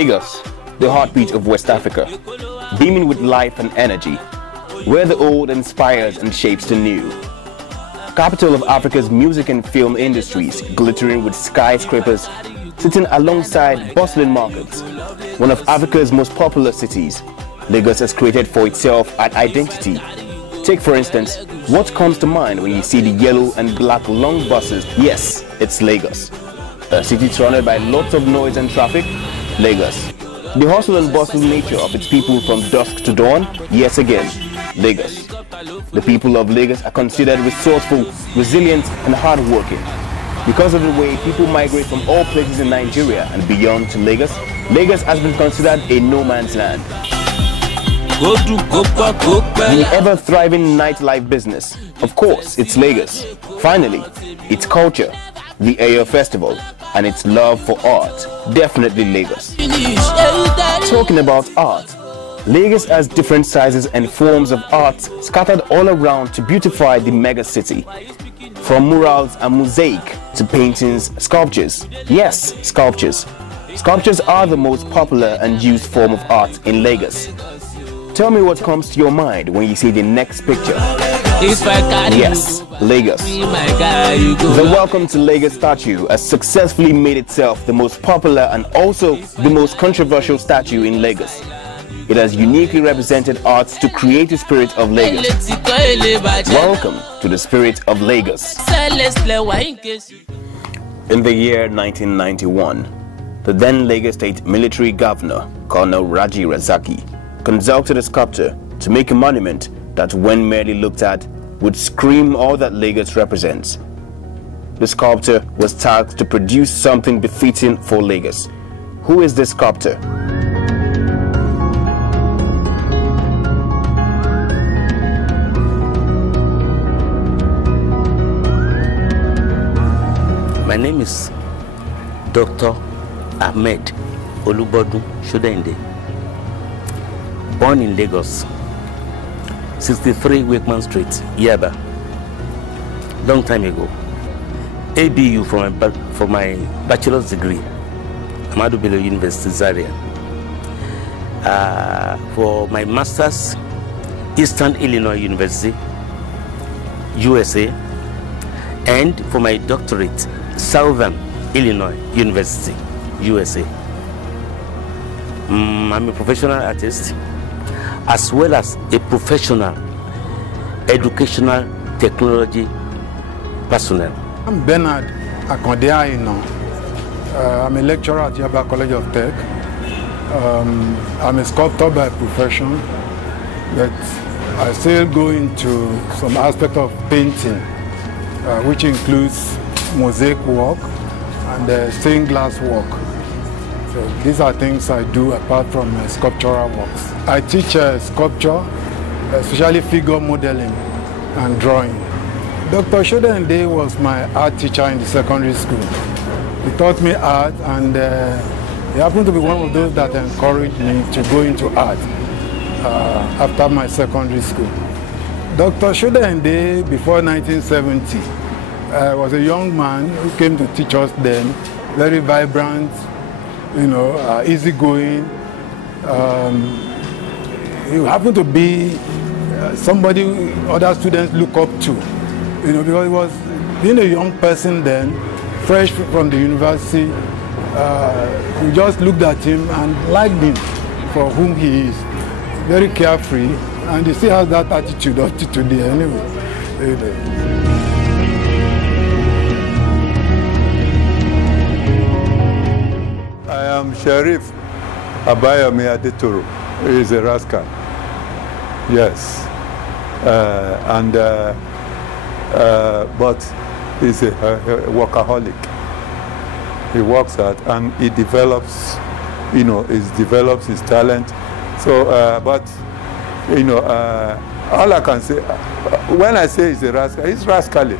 Lagos, the heartbeat of West Africa, beaming with life and energy, where the old inspires and shapes the new. Capital of Africa's music and film industries, glittering with skyscrapers, sitting alongside bustling markets. One of Africa's most popular cities, Lagos has created for itself an identity. Take for instance, what comes to mind when you see the yellow and black long buses? Yes, it's Lagos. A city surrounded by lots of noise and traffic, Lagos. The hustle and bustle nature of its people from dusk to dawn, yes again, Lagos. The people of Lagos are considered resourceful, resilient and hardworking. Because of the way people migrate from all places in Nigeria and beyond to Lagos, Lagos has been considered a no man's land. The ever-thriving nightlife business, of course, it's Lagos. Finally, its culture, the Ayo Festival, and its love for art, definitely Lagos. Talking about art, Lagos has different sizes and forms of art scattered all around to beautify the mega city. From murals and mosaic to paintings, sculptures. Yes, sculptures. Sculptures are the most popular and used form of art in Lagos. Tell me what comes to your mind when you see the next picture. Yes, Lagos. The Welcome to Lagos statue has successfully made itself the most popular and also the most controversial statue in Lagos. It has uniquely represented arts to create the spirit of Lagos. Welcome to the spirit of Lagos. In the year 1991, the then Lagos State Military Governor, Colonel Raji Razaki, consulted a sculptor to make a monument that, when merely looked at, would scream all that Lagos represents. The sculptor was tasked to produce something befitting for Lagos. Who is this sculptor? My name is Dr. Ahmed Olubodun Shodende. Born in Lagos, 63 Wakeman Street, Yaba. Long time ago. ABU for my bachelor's degree, Ahmadu Bello University, Zaria. For my master's, Eastern Illinois University, USA. And for my doctorate, Southern Illinois University, USA. I'm a professional artist, as well as a professional educational technology personnel. I'm Bernard Akondea Ino. I'm a lecturer at Yaba College of Tech. I'm a sculptor by profession, but I still go into some aspect of painting, which includes mosaic work and stained glass work. So these are things I do apart from sculptural works. I teach sculpture, especially figure modeling and drawing. Dr. Shodende was my art teacher in the secondary school. He taught me art, and he happened to be one of those that encouraged me to go into art after my secondary school. Dr. Shodende, before 1970, was a young man who came to teach us then, very vibrant, easygoing. He happened to be somebody other students look up to, because he was being a young person then, fresh from the university. We just looked at him and liked him for whom he is. Very carefree, and he still has that attitude up to today anyway. I am Sheriff Abayomi Adetoro. He is a rascal. Yes. But he's a workaholic. He works hard and he develops, he develops his talent. So, all I can say, when I say he's a rascal, he's rascally,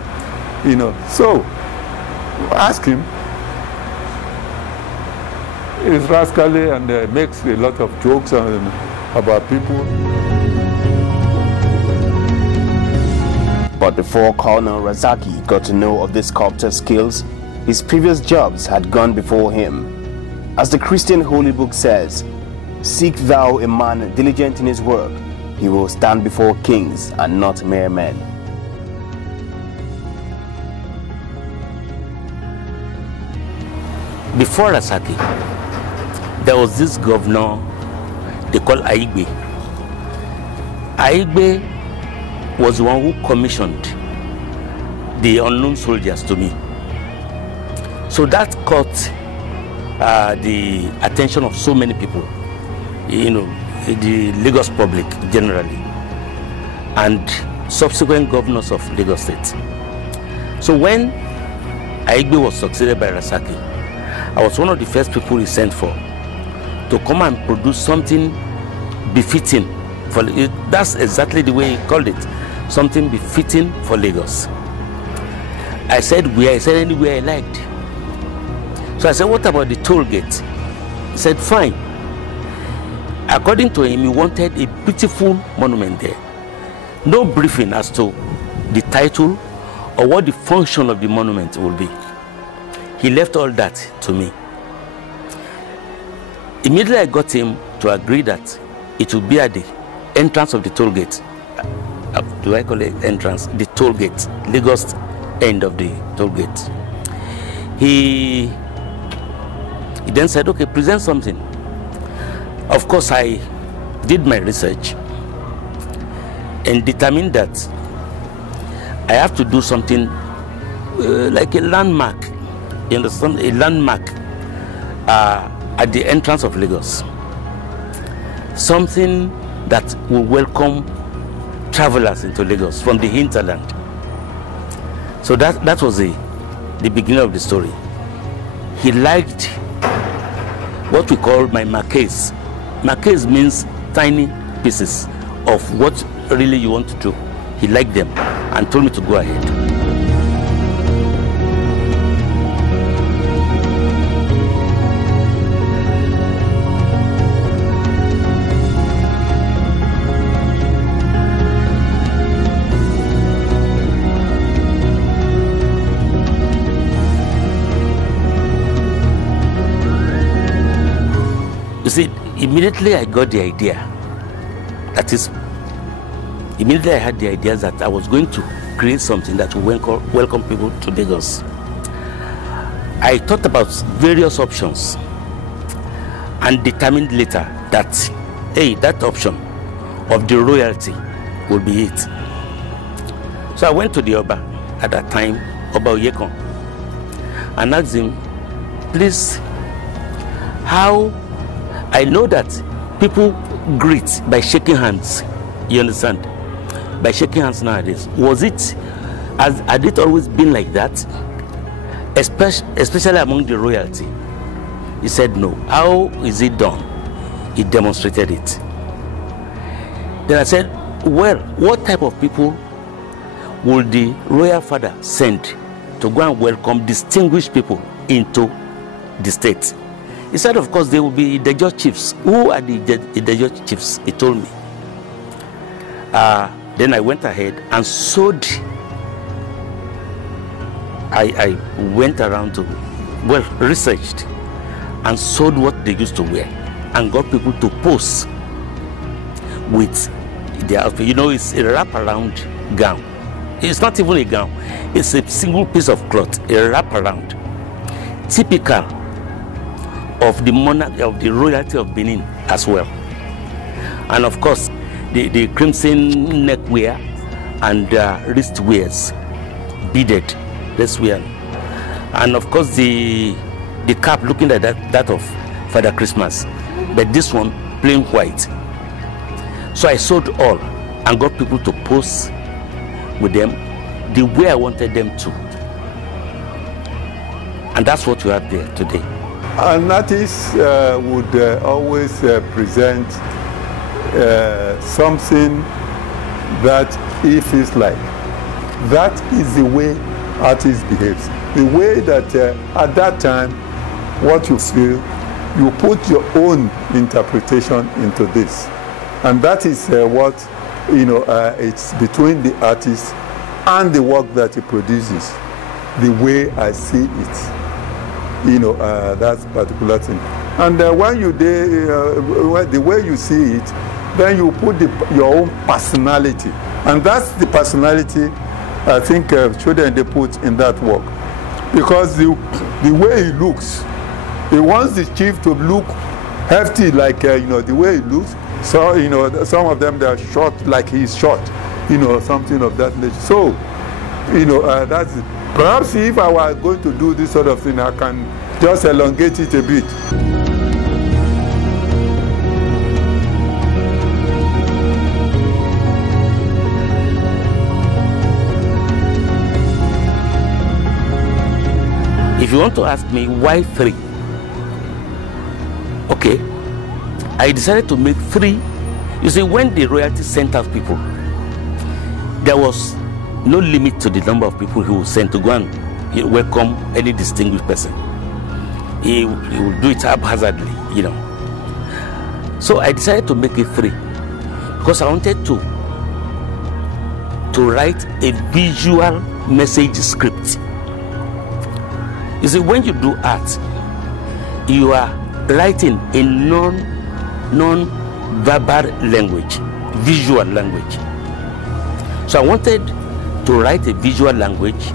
So, ask him. He's rascally and makes a lot of jokes about people. But before Colonel Razaki got to know of this sculptor's skills, his previous jobs had gone before him. As the Christian holy book says, seek thou a man diligent in his work, he will stand before kings and not mere men. Before Rasaki, there was this governor they call Aigbe. Aigbe was the one who commissioned the unknown soldiers to me. So that caught the attention of so many people, you know, the Lagos public generally, and subsequent governors of Lagos State. So when Aigbe was succeeded by Rasaki, I was one of the first people he sent for to come and produce something befitting for it. That's exactly the way he called it, something befitting for Lagos. I said where? He said anywhere I liked. So I said, what about the toll gate? He said fine. According to him, he wanted a beautiful monument there. No briefing as to the title or what the function of the monument will be. He left all that to me. Immediately I got him to agree that it would be at the entrance of the toll gate. Do I call it entrance? The toll gate, Lagos end of the toll gate. He then said, okay, present something. Of course, I did my research and determined that I have to do something like a landmark. You understand? A landmark at the entrance of Lagos. Something that will welcome travelers into Lagos from the hinterland. So that was the beginning of the story. He liked what we call my marquise. Marquise means tiny pieces of what really you want to do. He liked them and told me to go ahead. You see, immediately I got the idea. That is, immediately I had the idea that I was going to create something that will welcome people to Lagos. I thought about various options and determined later that, hey, that option of the royalty will be it. So I went to the Oba at that time, Oba Oyekon, and asked him, please, how I know that people greet by shaking hands, you understand? By shaking hands nowadays. Had it always been like that? Especially among the royalty? He said no. How is it done? He demonstrated it. Then I said, well, what type of people will the royal father send to go and welcome distinguished people into the state? He said, of course, they will be the judge chiefs. Who are the judge chiefs? He told me. Then I went ahead and sewed. I went around to, well, researched and sewed what they used to wear and got people to pose with their outfit. You know, it's a wraparound gown. It's not even a gown. It's a single piece of cloth, a wraparound. Typical of the monarch, of the royalty of Benin as well. And of course, the crimson neckwear and wrist wears, beaded wrist wear. And of course, the cap looking like that of Father Christmas, but this one plain white. So I sold all and got people to pose with them the way I wanted them to. And that's what you have there today. An artist would always present something that he feels like. That is the way artist behaves. The way that at that time, what you feel, you put your own interpretation into this. And that is what, you know, it's between the artist and the work that he produces. The way I see it. You know, that particular thing. And when you the way you see it, then you put your own personality, and that's the personality I think children they put in that work, because the way he looks, he wants the chief to look hefty, like the way he looks. So some of them they are short, like he's short, something of that nature. So that's it. Perhaps if I were going to do this sort of thing, I can just elongate it a bit. If you want to ask me why 3, okay, I decided to make 3. You see, when the royalty sent out people, there was no limit to the number of people he would send to go and welcome any distinguished person. He would do it haphazardly, So I decided to make it 3 because I wanted to write a visual message script. You see, when you do art, you are writing in non-verbal language, visual language. So I wanted to write a visual language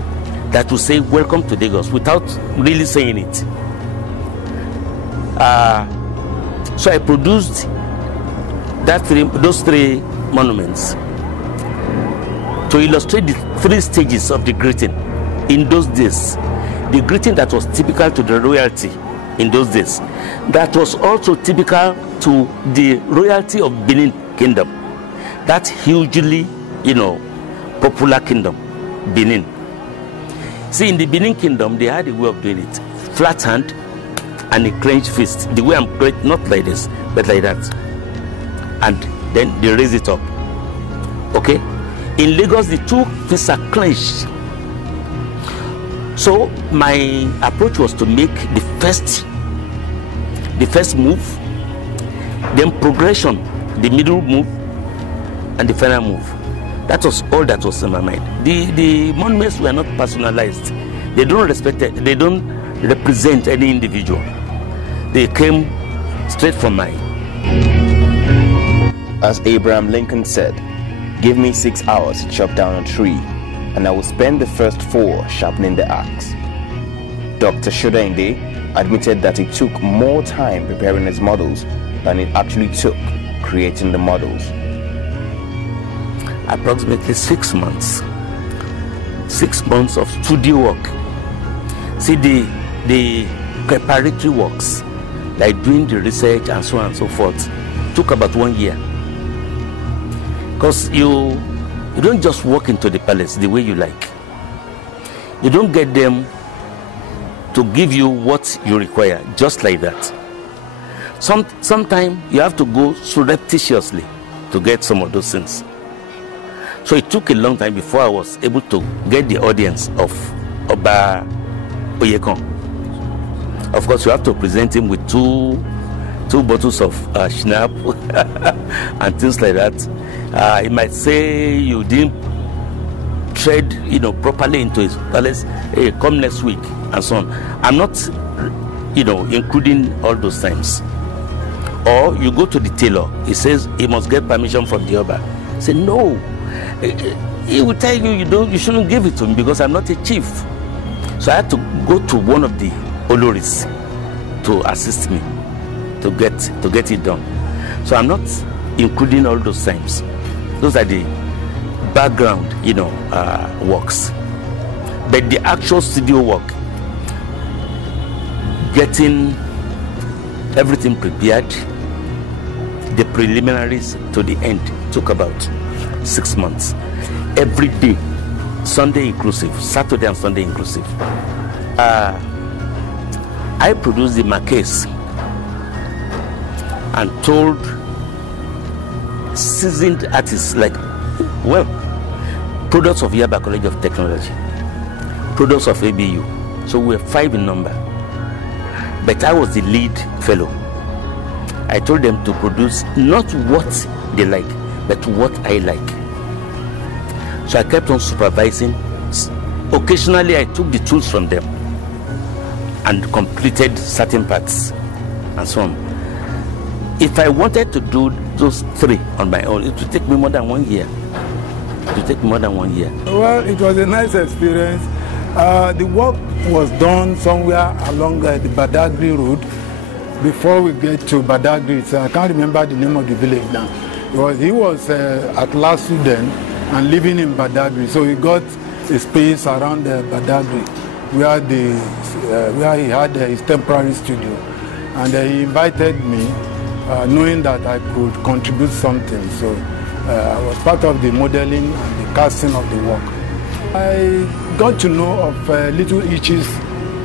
that would say "Welcome to Lagos" without really saying it. So I produced those 3 monuments to illustrate the 3 stages of the greeting in those days. The greeting that was typical to the royalty in those days, that was also typical to the royalty of Benin Kingdom, that hugely, popular kingdom, Benin. See, in the Benin Kingdom, they had a way of doing it: flat hand and a clenched fist. The way I'm doing it, not like this, but like that, and then they raise it up. Okay. In Lagos, the 2 fists are clenched. So my approach was to make the first move, then progression, the middle move, and the final move. That was all that was in my mind. The monuments were not personalized. They don't represent any individual. They came straight from mine. As Abraham Lincoln said, "Give me 6 hours to chop down a tree, and I will spend the first 4 sharpening the axe." Dr. Shodainde admitted that it took more time preparing his models than it actually took creating the models. Approximately 6 months. 6 months of studio work. See, the preparatory works, like doing the research and so on and so forth, took about 1 year. Because you don't just walk into the palace the way you like. You don't get them to give you what you require just like that. Sometimes you have to go surreptitiously to get some of those things. So it took a long time before I was able to get the audience of Oba Oyekon. Of course, you have to present him with two bottles of schnapp and things like that. He might say you didn't tread, properly into his palace. Hey, come next week and so on. I'm not, including all those times. Or you go to the tailor. He says he must get permission from the Oba. Say no. He will tell you you shouldn't give it to me because I'm not a chief. So I had to go to one of the Oloris to assist me to get it done. So I'm not including all those times. Those are the background, works. But the actual studio work, getting everything prepared, the preliminaries to the end, took about 6 months. Every day, Sunday inclusive, Saturday and Sunday inclusive. I produced the maquettes and told seasoned artists products of Yaba College of Technology, products of ABU. So we were 5 in number. But I was the lead fellow. I told them to produce not what they like, but what I like. So I kept on supervising. Occasionally I took the tools from them and completed certain parts. and so on. If I wanted to do those 3 on my own, it would take me more than 1 year. It would take more than 1 year. Well, it was a nice experience. The work was done somewhere along the Badagry road before we get to Badagry. So I can't remember the name of the village now. He was at last student and living in Badagry, so he got a space around Badagry where he had his temporary studio, and he invited me, knowing that I could contribute something. So I was part of the modeling and the casting of the work. I got to know of little issues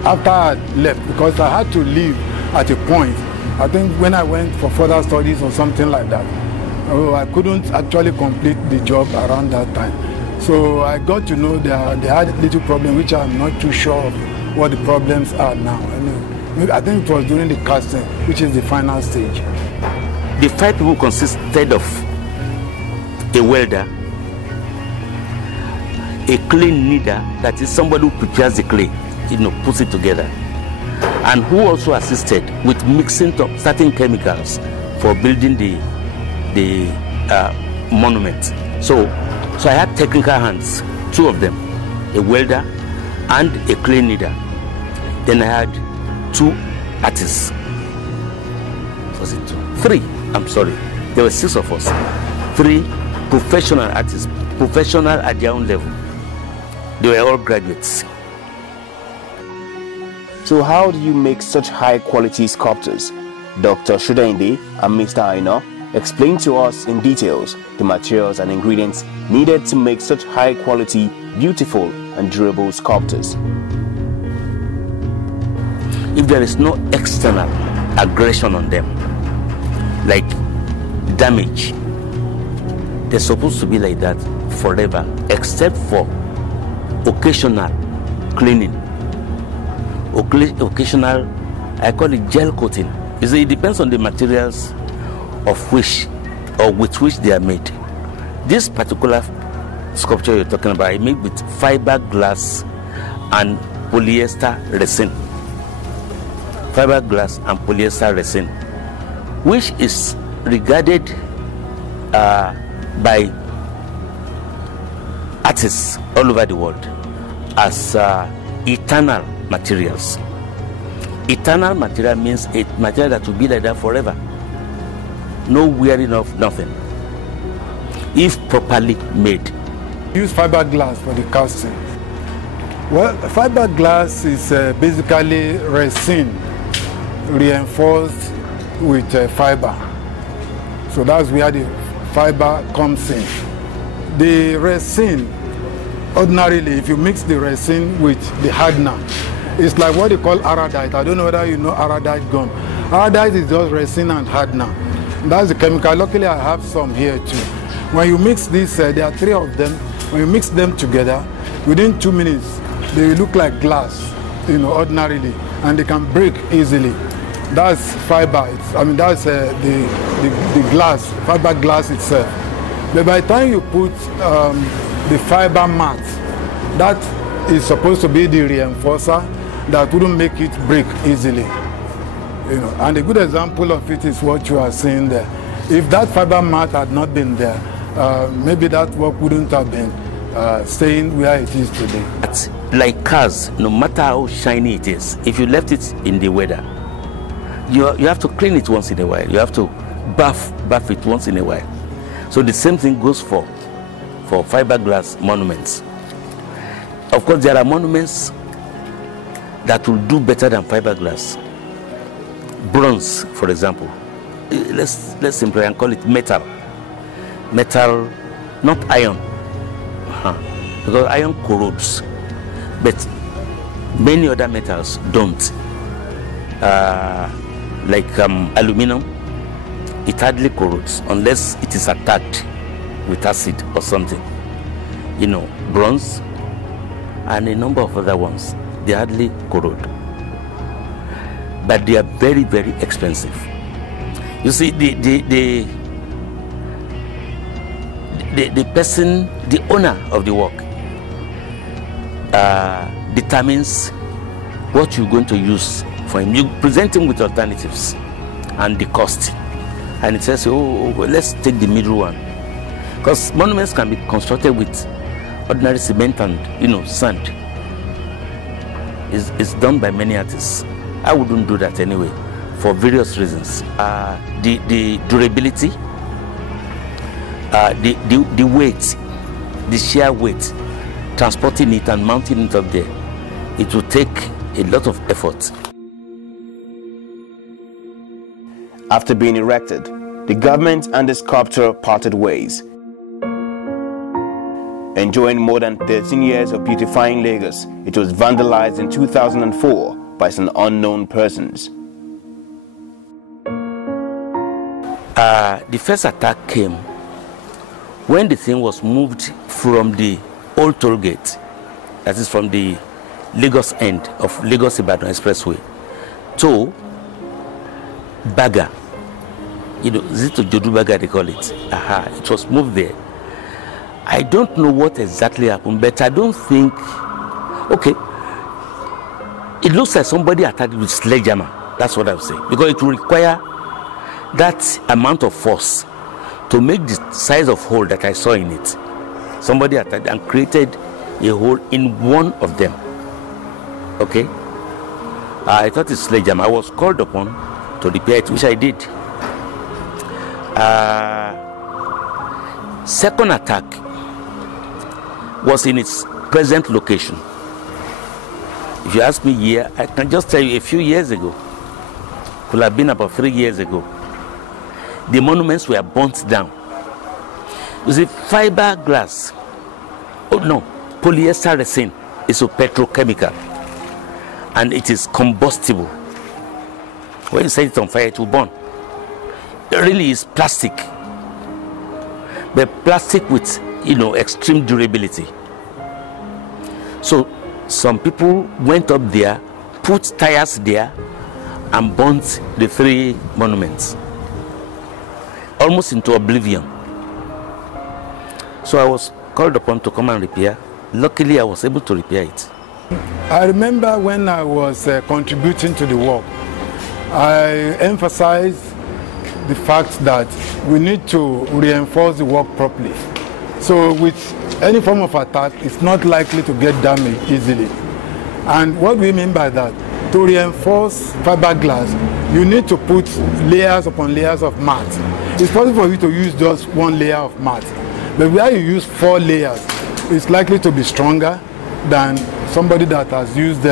after I left, because I had to leave at a point. I think when I went for further studies or something like that, I couldn't actually complete the job around that time. So I got to know they had little problems, which I'm not too sure of what the problems are now. I think it was during the casting, which is the final stage. The 5 people consisted of a welder, a clay kneader, that is somebody who prepares the clay, puts it together, and who also assisted with mixing certain chemicals for building the monument. So I had technical hands, 2 of them, a welder and a clay kneader. Then I had 2 artists. Was it 2? 3. I'm sorry. There were 6 of us. 3 professional artists, professional at their own level. They were all graduates. So how do you make such high quality sculptures? Dr. Shudainde and Mr. Aina explain to us in details the materials and ingredients needed to make such high quality, beautiful and durable sculptures. If there is no external aggression on them, like damage, they're supposed to be like that forever, except for occasional cleaning, occasional, I call it gel coating. You see, it depends on the materials of which or with which they are made. This particular sculpture you're talking about is made with fiberglass and polyester resin. Fiberglass and polyester resin, which is regarded by artists all over the world as eternal materials. Eternal material means a material that will be like that forever. No wearing off, nothing. If properly made. Use fiberglass for the casting. Well, fiberglass is basically resin reinforced with fiber. So that's where the fiber comes in. The resin, ordinarily, if you mix the resin with the hardener, it's like what they call aradite. I don't know whether you know aradite gum. Aradite is just resin and hardener. That's the chemical. Luckily, I have some here too. When you mix this, there are 3 of them. When you mix them together, within 2 minutes, they look like glass, ordinarily, and they can break easily. That's fiber. That's the glass, fiberglass itself. But by the time you put the fiber mat, that is supposed to be the reinforcer that wouldn't make it break easily. And a good example of it is what you are seeing there. If that fiber mat had not been there, maybe that work wouldn't have been staying where it is today. It's like cars, no matter how shiny it is, if you left it in the weather, you have to clean it once in a while. You have to buff it once in a while. So the same thing goes for fiberglass monuments. Of course, there are monuments that will do better than fiberglass. Bronze, for example. Let's simplify and call it metal. Metal, not iron. Because iron corrodes, but many other metals don't. Like aluminum, it hardly corrodes unless it is attacked with acid or something. Bronze and a number of other ones, they hardly corrode. But they are very, very expensive. You see, the person, the owner of the work, determines what you're going to use for him. You present him with alternatives. and the cost. And it says, oh, let's take the middle one. Because monuments can be constructed with ordinary cement and, sand. It's done by many artists. I wouldn't do that anyway, for various reasons. The durability, the weight, the sheer weight, transporting it and mounting it up there, it will take a lot of effort. After being erected, the government and the sculptor parted ways. Enjoying more than 13 years of beautifying Lagos, it was vandalized in 2004 by some unknown persons. The first attack came when the thing was moved from the old toll gate, that is from the Lagos end of Lagos-Ibadan Expressway, to Baga. Is it to Jodu Baga they call it? It was moved there. I don't know what exactly happened, but I don't think, okay, it looks like somebody attacked with sledgehammer. That's what I'm saying. Because it will require that amount of force to make the size of hole that I saw in it. Somebody attacked and created a hole in one of them. Okay? I thought it's sledgehammer. I was called upon to repair it, which I did. Second attack was in its present location. If you ask me here, I can just tell you a few years ago, could have been about 3 years ago, the monuments were burnt down. You see, fiberglass, polyester resin is a petrochemical and it is combustible. When you set it on fire, it will burn. It really is plastic, but plastic with extreme durability. So some people went up there, put tires there, and burnt the 3 monuments almost into oblivion. So I was called upon to come and repair. Luckily, I was able to repair it. I remember when I was contributing to the work, I emphasized the fact that we need to reinforce the work properly. So with any form of attack, it's not likely to get damaged easily. And what we mean by that, to reinforce fiberglass, you need to put layers upon layers of mat. It's possible for you to use just 1 layer of mat. But where you use 4 layers, it's likely to be stronger than somebody that has used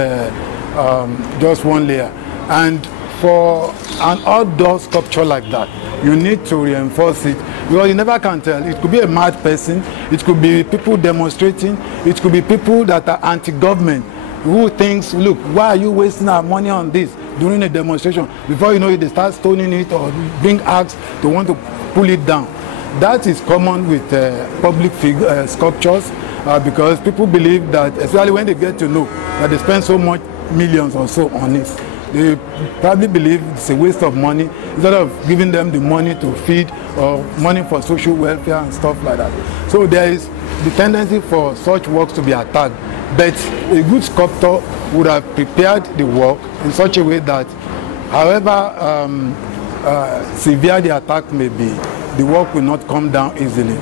just 1 layer. And for an outdoor sculpture like that, you need to reinforce it, because you never can tell. It could be a mad person, it could be people demonstrating, it could be people that are anti-government, who thinks, look, why are you wasting our money on this during a demonstration? Before you know it, they start stoning it or bring axe to want to pull it down. That is common with public sculptures, because people believe that, especially when they get to know that they spend so much millions or so on it, they probably believe it's a waste of money instead of giving them the money to feed or money for social welfare and stuff like that. So there is the tendency for such works to be attacked. But a good sculptor would have prepared the work in such a way that however severe the attack may be, the work will not come down easily.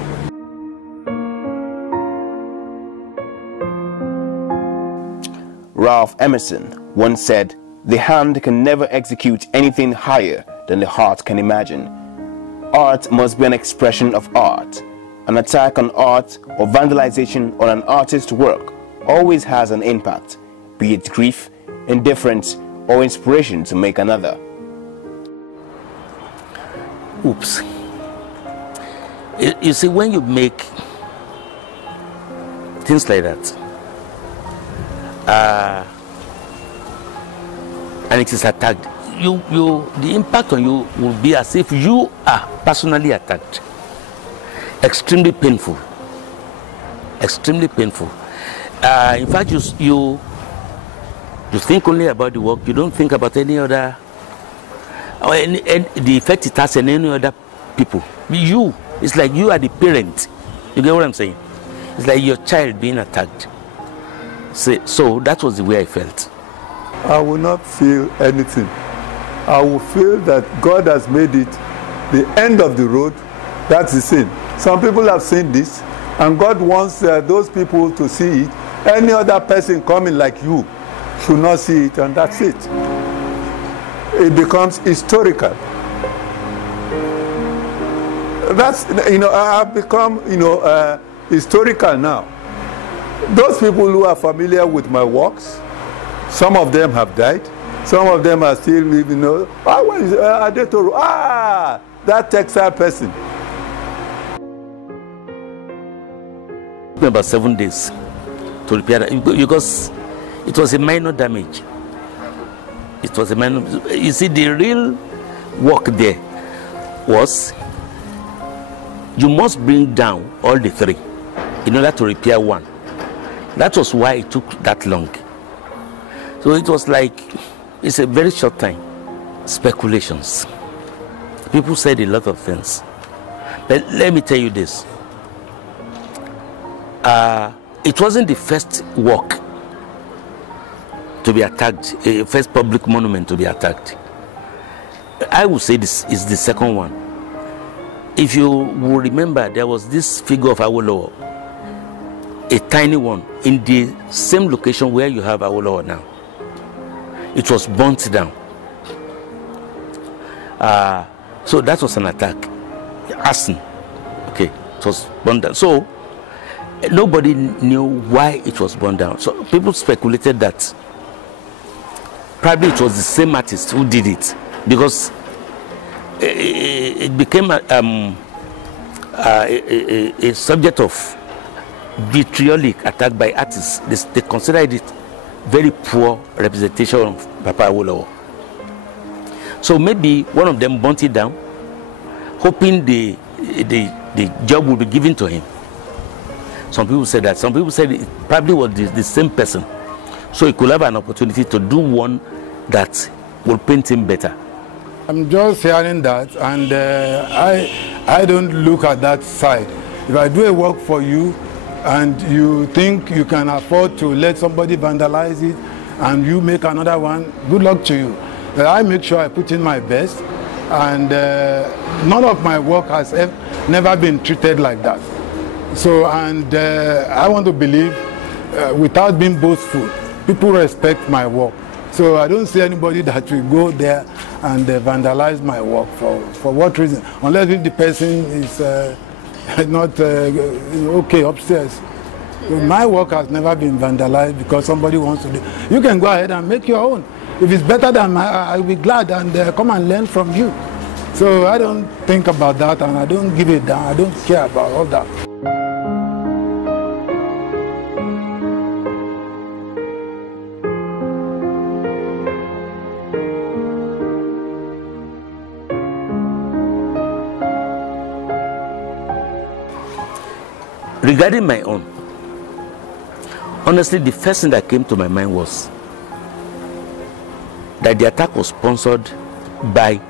Ralph Emerson once said, "The hand can never execute anything higher than the heart can imagine." Art must be an expression of art. An attack on art or vandalization on an artist's work always has an impact, be it grief, indifference, or inspiration to make another. Oops. You see, when you make things like that, and it is attacked, the impact on you will be as if you are personally attacked. Extremely painful. Extremely painful. In fact, you think only about the work. You don't think about any other, or the effect it has on any other people. It's like you are the parent. You get what I'm saying? It's like your child being attacked. So that was the way I felt. I will not feel anything I will feel that God has made it the end of the road. That's the sin. Some people have seen this, and God wants those people to see it. Any other person coming like you should not see it, and that's it. It becomes historical. That's, I've become, historical now. Those people who are familiar with my works, some of them have died. Some of them are still living. Where is Adetoro? That textile person. About 7 days to repair that because it was a minor damage. It was a minor. You see, the real work there was you must bring down all the three in order to repair one. That was why it took that long. So it was like, it's a very short time. Speculations. People said a lot of things. But let me tell you this. It wasn't the first work to be attacked, first public monument to be attacked. I would say this is the second one. If you will remember, there was this figure of Awolowo, a tiny one, in the same location where you have Awolowo now. It was burnt down. So that was an attack. Arson. Okay, it was burnt down. So nobody knew why it was burned down. So people speculated that probably it was the same artist who did it, because it became a subject of vitriolic attack by artists. They considered it very poor representation of Papa Awolowo. So maybe one of them burnt it down, hoping the job would be given to him. Some people said that. Some people said it probably was the same person. So he could have an opportunity to do one that will paint him better. I'm just hearing that, and I don't look at that side. If I do a work for you and you think you can afford to let somebody vandalize it and you make another one, good luck to you. But I make sure I put in my best, and none of my work has never been treated like that. So, and I want to believe, without being boastful, people respect my work. So I don't see anybody that will go there and vandalize my work. For what reason? Unless if the person is not okay upstairs. So my work has never been vandalized because somebody wants to do. You can go ahead and make your own. If it's better than mine, I'll be glad and come and learn from you. So I don't think about that, and I don't give it down. I don't care about all that. Regarding my own, honestly, the first thing that came to my mind was that the attack was sponsored by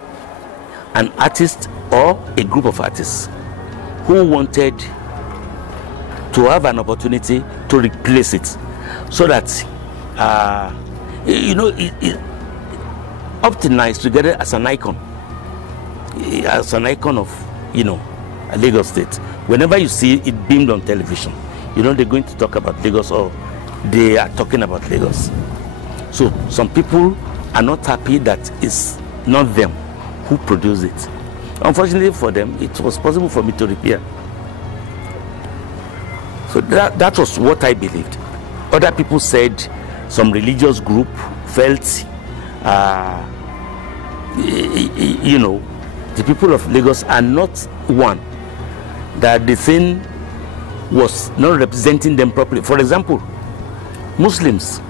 an artist or a group of artists who wanted to have an opportunity to replace it, so that up to now it's together as an icon of Lagos State. Whenever you see it beamed on television, they're going to talk about Lagos, or they are talking about Lagos. So some people are not happy that it's not them who produced it. Unfortunately for them, it was possible for me to repair. So that was what I believed. Other people said some religious group felt, the people of Lagos are not one, that the thing was not representing them properly. For example, Muslims,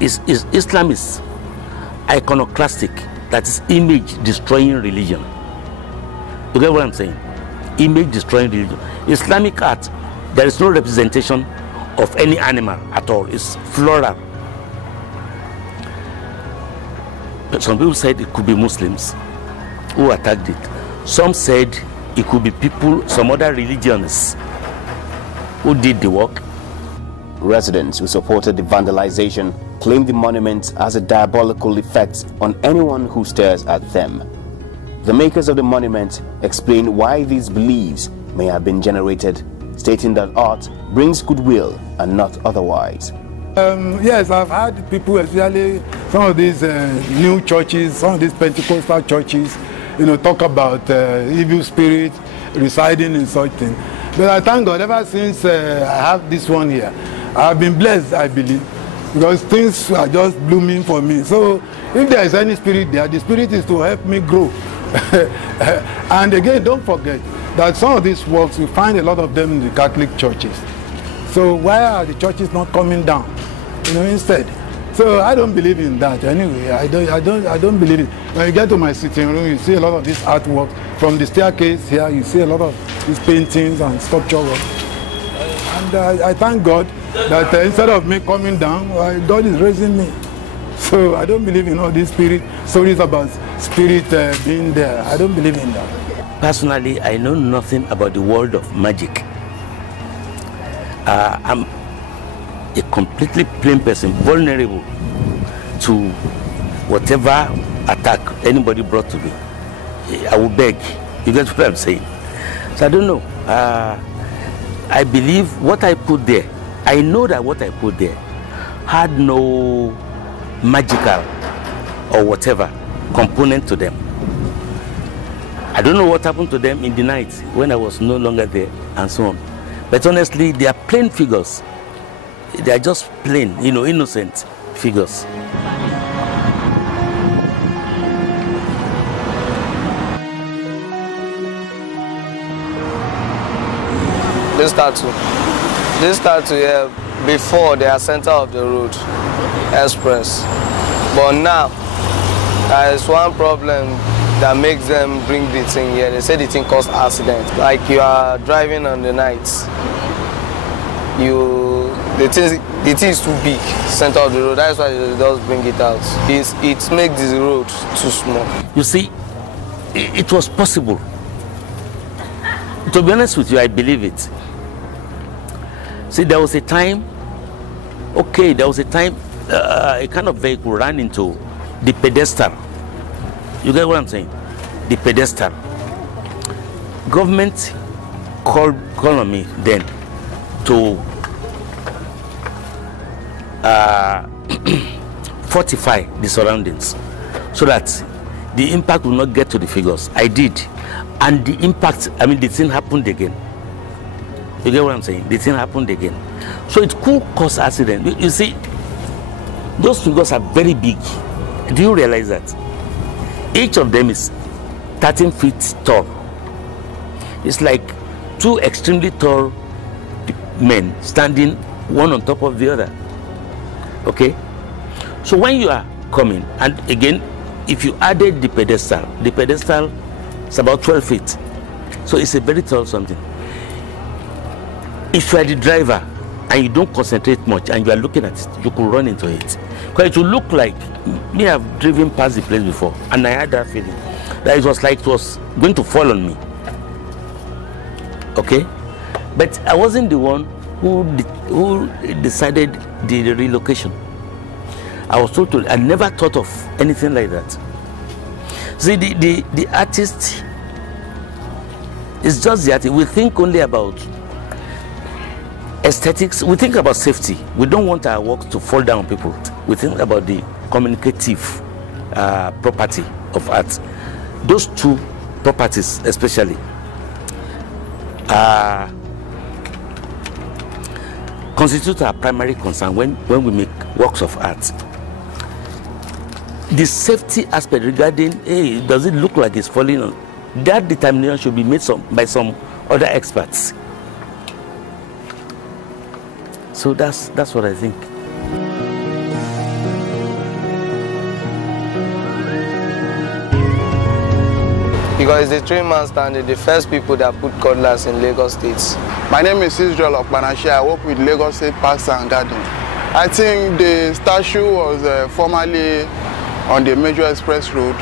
Islam is iconoclastic, that is image destroying religion. You get what I'm saying? Image destroying religion. Islamic art, there is no representation of any animal at all. It's floral. But some people said it could be Muslims who attacked it. Some said it could be people, some other religions who did the work. Residents who supported the vandalization claim the monuments has a diabolical effect on anyone who stares at them. The makers of the monument explain why these beliefs may have been generated, stating that art brings goodwill and not otherwise. Yes, I've had people, especially some of these new churches, some of these Pentecostal churches, talk about evil spirits residing in such things. But I thank God, ever since I have this one here, I've been blessed, I believe, because things are just blooming for me. So if there is any spirit there, the spirit is to help me grow. And again, don't forget that some of these works, you find a lot of them in the Catholic churches. So why are the churches not coming down, instead? So I don't believe in that anyway. I don't believe it. When you get to my sitting room, you see a lot of this artwork. From the staircase here, you see a lot of these paintings and sculpture work. And I thank God that instead of me coming down, God is raising me. So I don't believe in all these stories about spirit being there. I don't believe in that. Personally, I know nothing about the world of magic. I'm a completely plain person, vulnerable to whatever attack anybody brought to me. I will beg. You get what I'm saying? So I don't know. I believe what I put there, I know that what I put there had no magical or whatever component to them. I don't know what happened to them in the night when I was no longer there and so on. But honestly, they are plain figures. They are just plain, innocent figures. This statue here, before they are center of the road, express. But now, there is one problem that makes them bring the thing here. They say the thing caused accident. Like you are driving on the night, the thing is too big, center of the road. That's why they just bring it out. It makes the road too small. You see, it was possible. To be honest with you, I believe it. See, there was a time, a kind of vehicle ran into the pedestal. You get what I'm saying? The pedestal. Government called on me then to fortify the surroundings so that the impact will not get to the figures. I did. And the impact, the thing happened again. You get what I'm saying? The thing happened again. So it could cause accident. You see, those figures are very big. Do you realize that? Each of them is 13 feet tall. It's like two extremely tall men standing one on top of the other. Okay? So when you are coming, and again, if you added the pedestal is about 12 feet. So it's a very tall something. If you are the driver and you don't concentrate much and you are looking at it, you could run into it. Because it will look like, me, I've driven past the place before and I had that feeling that it was like it was going to fall on me. Okay? But I wasn't the one who decided the relocation. I was told to, I never thought of anything like that. See, the artist is just the artist. We think only about aesthetics. We think about safety. We don't want our work to fall down on people. We think about the communicative property of art. Those two properties especially constitute our primary concern when we make works of art. The safety aspect regarding, hey, does it look like it's falling on? That determination should be made by some other experts. So that's what I think. Because the 3-man standard, the first people that put cutlass in Lagos State. My name is Israel Okpanashi. I work with Lagos State Parks and Gardens. I think the statue was formerly on the major express road,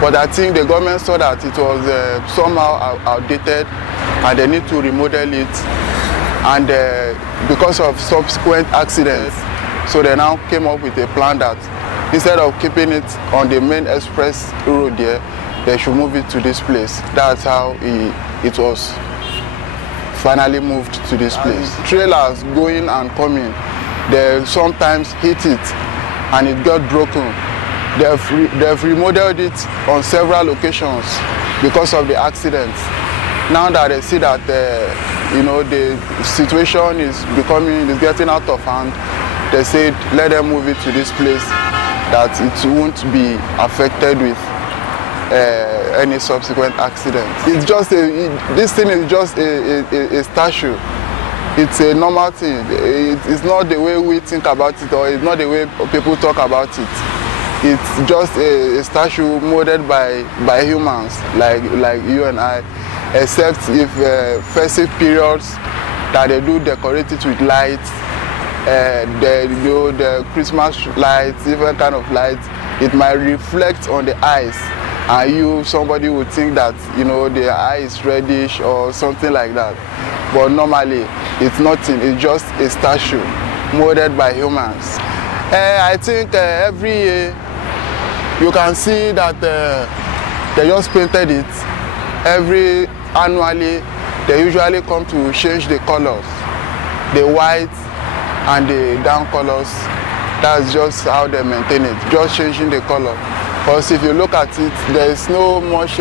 but I think the government saw that it was somehow outdated and they need to remodel it, and because of subsequent accidents, So they now came up with a plan that instead of keeping it on the main express road there, they should move it to this place. That's how it was finally moved to this place. Trailers going and coming, they sometimes hit it and it got broken. They've remodeled it on several occasions because of the accidents. Now that they see that the situation is getting out of hand, they said let them move it to this place that it won't be affected with any subsequent accident. It's just this thing is just a statue. It's a normal thing. It's not the way we think about it, or it's not the way people talk about it. It's just a statue molded by humans like you and I, except if festive periods that they do decorate it with lights, the Christmas lights, different kind of lights. It might reflect on the eyes, and somebody would think that the eye is reddish or something like that. But normally it's nothing. It's just a statue molded by humans. I think every year you can see that they just painted it. Annually they usually come to change the colors, the white and the down colors. That's just how they maintain it, just changing the color. Because if you look at it, there is no much